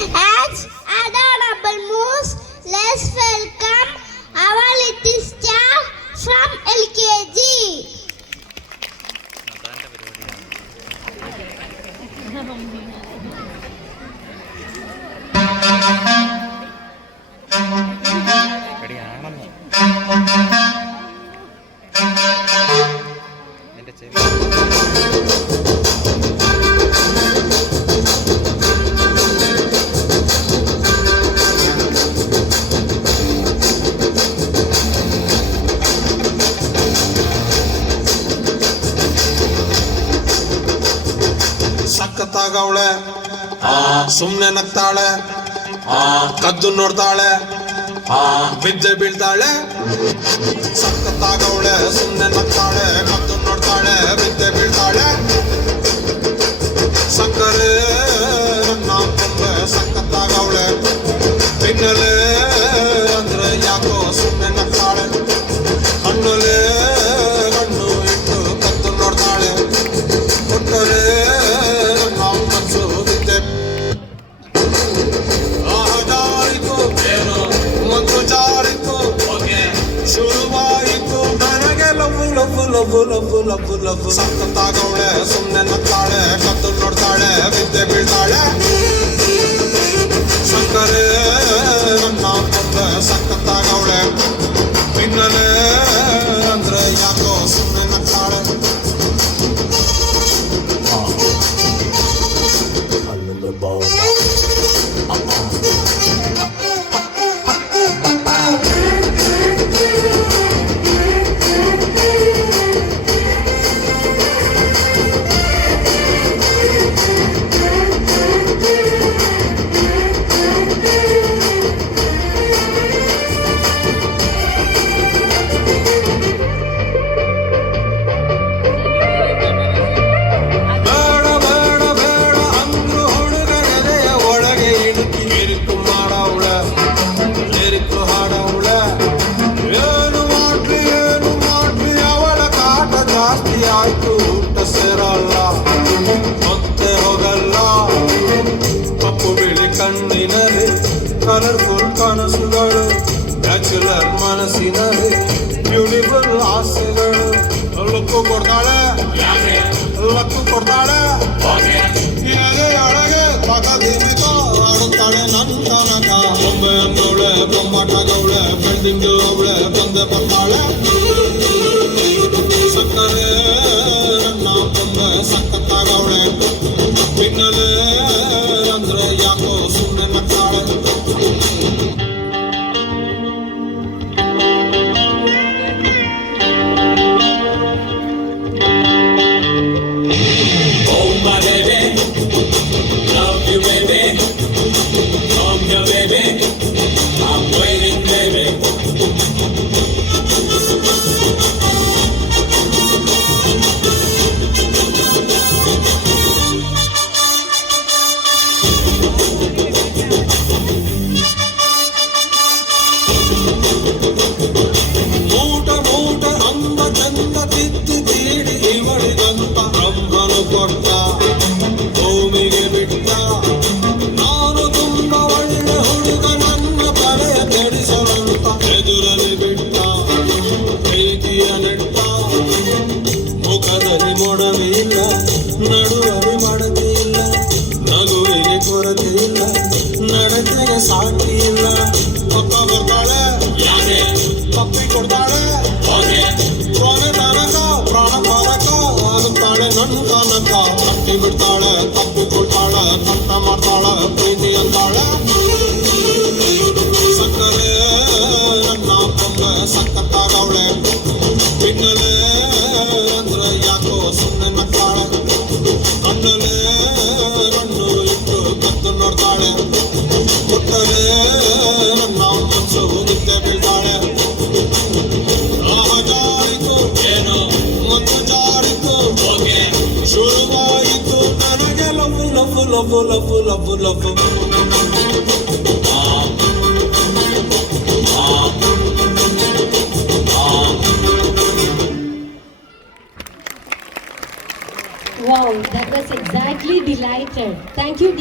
As adorable moves, let's welcome our little star from LKG. ಸಕ್ಕತ್ತಾಗವಳೆ, ಸುಮ್ನೆ ನಗ್ತಾಳೆ, ಕದ್ದು ನೋಡ್ತಾಳೆ, ಬಿದ್ದೆ ಬೀಳ್ತಾಳೆ. ಸಕ್ಕತ್ತಾಗವಳೆ, ಸುಮ್ನೆ ನಗ್ತಾಳೆ, ಕದ್ದು ನೋಡ್ತಾಳೆ, ಬಿದ್ದೆ ಬೀಳ್ತಾಳೆ. ಸಕ್ಕರೆ ನನ್ನ ಕೊಂಬೆ ಸಕ್ಕತ್ತಾಗವಳೆ, ಬೆನ್ನಲೆ ಅಂದ್ರೆ ಯಾಕೋ ಸುಮ್ನೆ ನಗ್ತಾಳೆ. ಕಣ್ಣಲೆ ಕಣ್ಣು ಇಟ್ಟು ಕದ್ದು ನೋಡ್ತಾಳೆ, ಕೊಟ್ಟರೆ ಸಕ್ಕತ್ತಾಗವಳೆ, ಸುಮ್ನೆ ನಗ್ತಾಳೆ, ಕದ್ದು ನೋಡ್ತಾಳೆ, ಬಿದ್ದೆ ಬೀಳ್ತಾಳೆ. ಸಕ್ಕರೆ ನನ್ನ ಕೊಂಬೆ ಸಕ್ಕತ್ತಾಗವಳೆ, ಬೆನ್ನಲೆ ಅಂದ್ರೆ ಯಾಕೋ ಸುಮ್ನೆ ನಗ್ತಾಳೆ. ಆಯ್ತು ಊಟ ಸೇರಲ್ಲ, ಮತ್ತೆ ಹೋಗಲ್ಲ. ಕಪ್ಪು ಬಿಳಿ ಕಣ್ಣಿನಲ್ಲಿ ಕಲರ್ಫುಲ್ ಕನಸುಗಳು, ಬ್ಯಾಚುಲರ್ ಮನಸ್ಸಿನಲ್ಲಿ ಬ್ಯೂಟಿಫುಲ್ ಆಸೆಗಳು. ಲಕ್ಕು ಕೊಡ್ತಾಳೆ, ಲಕ್ಕು ಕೊಡ್ತಾಳೆ, ಒಳಗೆ ತಗದೀಮಿತ ಆಡುತ್ತಾಳೆ ನನ್ನ ತನಕ. ಬೊಂಬೆ ಅನ್ನೋಳೆ, ಬೊಂಬಾಟಗವಳೆ, ಬಿಲ್ಡಿಂಗ್ ಅವಳೆ, ಬಂದೆ ಬರ್ತಾಳೆ. ಸಕ್ಕರೆ ನನ್ನ ಕೊಂಬೆ ಸಕ್ಕತ್ತಾಗವಳೆ, ಬೆನ್ನಲೆ ಅಂದ್ರೆ ಯಾಕೋ ಸುಮ್ಮನೆ ನಗ್ತಾಳೆ. Oh my baby, love you baby, come here baby, I'm waiting baby. ಮೂಟ ಅಂದ ಚಂದ ತಿತ್ತಿ ತೀಡಿ ಇವಳಿಗಂತ ಬ್ರಹ್ಮನು ಕೊಟ್ಟ, ಭೂಮಿಗೆ ಬಿಟ್ಟ. ನಾನು ತುಂಬ ಒಳ್ಳೆ ಹುಡುಗ, ನನ್ನ ತಲೆಯ ಕೆಡಿಸಲಂತ ಎದುರಲ್ಲಿ ಬಿಟ್ಟ. ಪ್ರೀತಿಯ ನೆಟ್ಟ, ಮುಖದಲ್ಲಿ ಮೊಡವೆ ಇಲ್ಲ, ನಡುವಲ್ಲಿ ಮಡತೆ ಇಲ್ಲ, ನಗುವಿಗೆ ಕೊರತೆ ಇಲ್ಲ, ನಡತೆಗೆ ಸಾಟಿ ಇಲ್ಲ. ಪಕ್ಕ ಬರ್ತಾಳೆ, ತಪ್ಪಿ ಕೊಡ್ತಾಳೆ, ಕೊನೆ ತನಕ ಪ್ರಾಣ ಪಾಲಕ ಆಗುತ್ತಾಳೆ ನನ್ನ ತನಕ. ತಪ್ಪಿ ಬಿಡ್ತಾಳೆ, ತಪ್ಪಿ ಕೊಡ್ತಾಳೆ, ತಪ್ಪ ಮಾಡ್ತಾಳೆ, ಪ್ರೀತಿ ಅಂತಾಳೆ. ಸಕ್ಕರೆ ನನ್ನ ಕೊಂಬೆ ಸಕ್ಕತ್ತಾಗವಳೆ, ಬೆನ್ನಲೆ ಅಂದ್ರೆ ಯಾಕೋ ಸುಮ್ಮನೆ ನಗ್ತಾಳೆ. ಕಣ್ಣಲೆ ಕಣ್ಣು ಇಟ್ಟು ಕದ್ದು ನೋಡ್ತಾಳೆ, ಕೊಟ್ಟರೆ ನನ್ನ ಮನಸ್ಸು ನಿದ್ದೆ ಬೀಳ್ತಾಳೆ. ಜಾರಿತು ಏನು ಮತ್ತು ಜಾರಿತು, ಶುರುವಾಯಿತು ನನಗೆ love love love love love love. Wow, that was exactly delighted. Thank you.